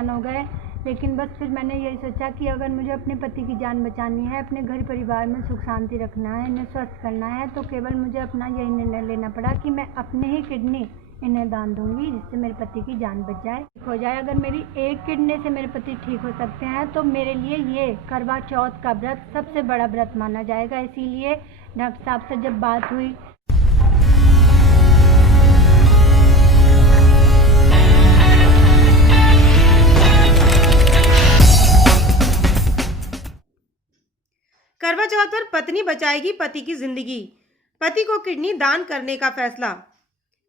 परेशान हो गए, लेकिन बस फिर मैंने यही सोचा कि अगर मुझे अपने पति की जान बचानी है, अपने घर परिवार में सुख शांति रखना है, इन्हें स्वस्थ करना है, तो केवल मुझे अपना यही निर्णय लेना पड़ा कि मैं अपने ही किडनी इन्हें दान दूंगी, जिससे मेरे पति की जान बच जाए, ठीक हो जाए। अगर मेरी एक किडनी से मेरे पति ठीक हो सकते हैं तो मेरे लिए ये करवा चौथ का व्रत सबसे बड़ा व्रत माना जाएगा। इसीलिए डॉक्टर साहब से जब बात हुई, करवा चौथ पर पत्नी बचाएगी पति की जिंदगी, पति को किडनी दान करने का फैसला।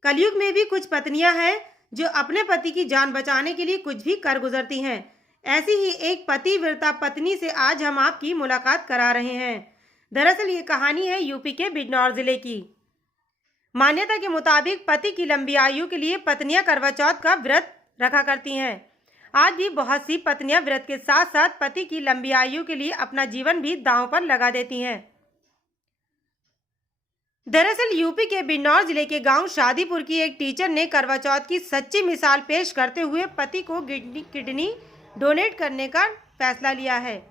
कलयुग में भी कुछ पत्नियां हैं जो अपने पति की जान बचाने के लिए कुछ भी कर गुजरती हैं। ऐसी ही एक पतिव्रता पत्नी से आज हम आपकी मुलाकात करा रहे हैं। दरअसल ये कहानी है यूपी के बिजनौर जिले की। मान्यता के मुताबिक पति की लंबी आयु के लिए पत्नियां करवा चौथ का व्रत रखा करती हैं। आज भी बहुत सी पत्नियां व्रत के साथ साथ पति की लंबी आयु के लिए अपना जीवन भी दांव पर लगा देती हैं। दरअसल यूपी के बिजनौर जिले के गांव शादीपुर की एक टीचर ने करवा चौथ की सच्ची मिसाल पेश करते हुए पति को किडनी डोनेट करने का फैसला लिया है।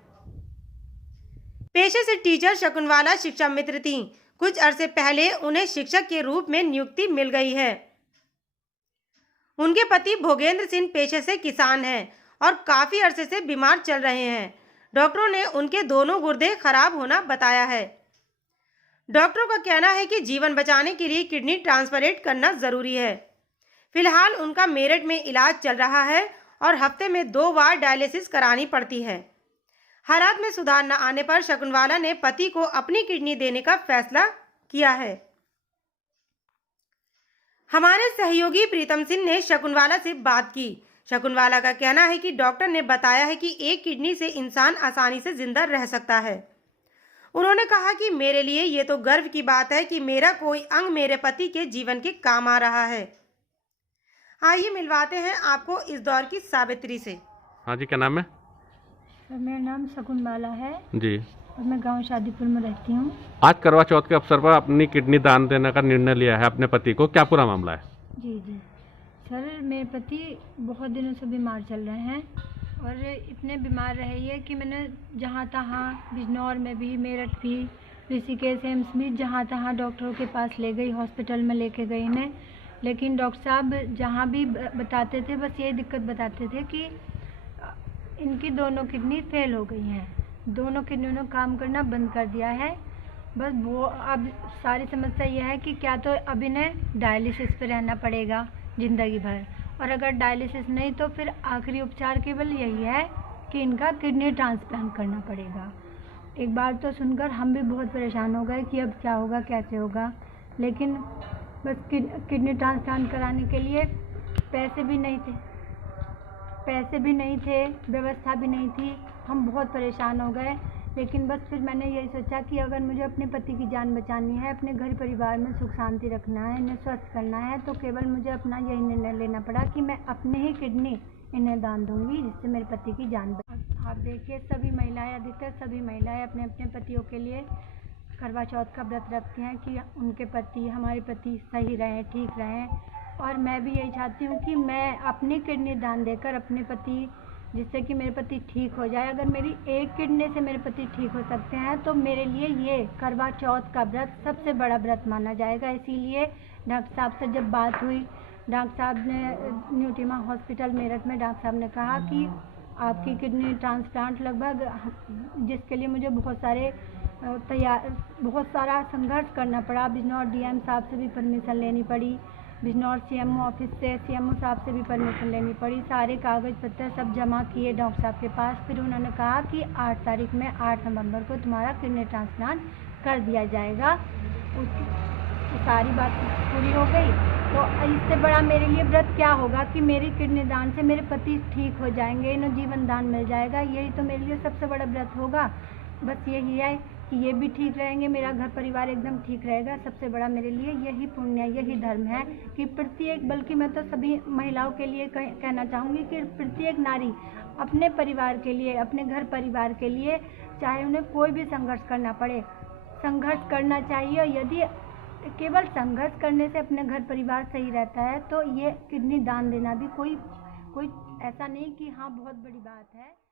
पेशे से टीचर शकुनवाला शिक्षा मित्र थीं। कुछ अरसे पहले उन्हें शिक्षक के रूप में नियुक्ति मिल गई है। उनके पति भोगेंद्र सिंह पेशे से किसान हैं और काफी अरसे से बीमार चल रहे हैं। डॉक्टरों ने उनके दोनों गुर्दे खराब होना बताया है। डॉक्टरों का कहना है कि जीवन बचाने के लिए किडनी ट्रांसप्लांट करना जरूरी है। फिलहाल उनका मेरठ में इलाज चल रहा है और हफ्ते में 2 बार डायलिसिस करानी पड़ती है। हालात में सुधार न आने पर शकुनवाला ने पति को अपनी किडनी देने का फैसला किया है। हमारे सहयोगी प्रीतम सिंह ने शकुनवाला से बात की। शकुनवाला का कहना है कि डॉक्टर ने बताया है कि एक किडनी से इंसान आसानी से जिंदा रह सकता है। उन्होंने कहा कि मेरे लिए ये तो गर्व की बात है कि मेरा कोई अंग मेरे पति के जीवन के काम आ रहा है। आइए मिलवाते हैं आपको इस दौर की सावित्री से। हाँ जी, क्या नाम है? मेरा नाम शकुनवाला है जी। और मैं गांव शादीपुर में रहती हूँ। आज करवा चौथ के अवसर पर अपनी किडनी दान देने का निर्णय लिया है अपने पति को, क्या पूरा मामला है? जी सर, मेरे पति बहुत दिनों से बीमार चल रहे हैं और इतने बीमार रहे ये कि मैंने जहाँ तहाँ बिजनौर में भी, मेरठ भी, ऋषिकेश एम्स भी, जहाँ तहाँ डॉक्टरों के पास ले गई, हॉस्पिटल में लेके गई इन्हें, लेकिन डॉक्टर साहब जहाँ भी बताते थे बस यही दिक्कत बताते थे कि इनकी दोनों किडनी फेल हो गई हैं, दोनों किडनियों ने काम करना बंद कर दिया है। बस वो अब सारी समस्या यह है कि क्या तो अब इन्हें डायलिसिस पे रहना पड़ेगा ज़िंदगी भर, और अगर डायलिसिस नहीं तो फिर आखिरी उपचार केवल यही है कि इनका किडनी ट्रांसप्लांट करना पड़ेगा। एक बार तो सुनकर हम भी बहुत परेशान हो गए कि अब क्या होगा, कैसे होगा, लेकिन बस किडनी ट्रांसप्लांट कराने के लिए पैसे भी नहीं थे, व्यवस्था भी नहीं थी। हम बहुत परेशान हो गए, लेकिन बस फिर मैंने यही सोचा कि अगर मुझे अपने पति की जान बचानी है, अपने घर परिवार में सुख शांति रखना है, इन्हें स्वस्थ करना है, तो केवल मुझे अपना यही निर्णय लेना पड़ा कि मैं अपने ही किडनी इन्हें दान दूंगी, जिससे मेरे पति की जान बचे। आप देखिए, सभी महिलाएं, अधिकतर सभी महिलाएं अपने अपने पतियों के लिए करवा चौथ का व्रत रखती हैं कि उनके पति, हमारे पति सही रहें, ठीक रहें, और मैं भी यही चाहती हूँ कि मैं अपनी किडनी दान देकर अपने पति, जिससे कि मेरे पति ठीक हो जाए। अगर मेरी एक किडनी से मेरे पति ठीक हो सकते हैं तो मेरे लिए ये करवा चौथ का व्रत सबसे बड़ा व्रत माना जाएगा। इसीलिए डॉक्टर साहब से जब बात हुई, डॉक्टर साहब ने न्यूटीमा हॉस्पिटल मेरठ में डॉक्टर साहब ने कहा कि आपकी किडनी ट्रांसप्लांट लगभग, जिसके लिए मुझे बहुत सारा संघर्ष करना पड़ा। बिजनौर डीएम साहब से भी परमिशन लेनी पड़ी, बिजनौर सीएमओ ऑफिस से सीएमओ साहब से भी परमिशन लेनी पड़ी, सारे कागज़ पत्र सब जमा किए डॉक्टर साहब के पास। फिर उन्होंने कहा कि 8 तारीख में 8 नवंबर को तुम्हारा किडनी ट्रांसप्लांट कर दिया जाएगा। उसकी सारी बात पूरी हो गई, तो इससे बड़ा मेरे लिए व्रत क्या होगा कि मेरी किडनी दान से मेरे पति ठीक हो जाएंगे, इन्हें जीवन दान मिल जाएगा। यही तो मेरे लिए सबसे बड़ा व्रत होगा। बस यही है कि ये भी ठीक रहेंगे, मेरा घर परिवार एकदम ठीक रहेगा। सबसे बड़ा मेरे लिए यही पुण्य, यही धर्म है कि प्रत्येक, बल्कि मैं तो सभी महिलाओं के लिए कहना चाहूँगी कि प्रत्येक नारी अपने परिवार के लिए, अपने घर परिवार के लिए, चाहे उन्हें कोई भी संघर्ष करना पड़े, संघर्ष करना चाहिए। और यदि केवल संघर्ष करने से अपने घर परिवार सही रहता है तो ये किडनी दान देना भी कोई ऐसा नहीं कि हाँ बहुत बड़ी बात है।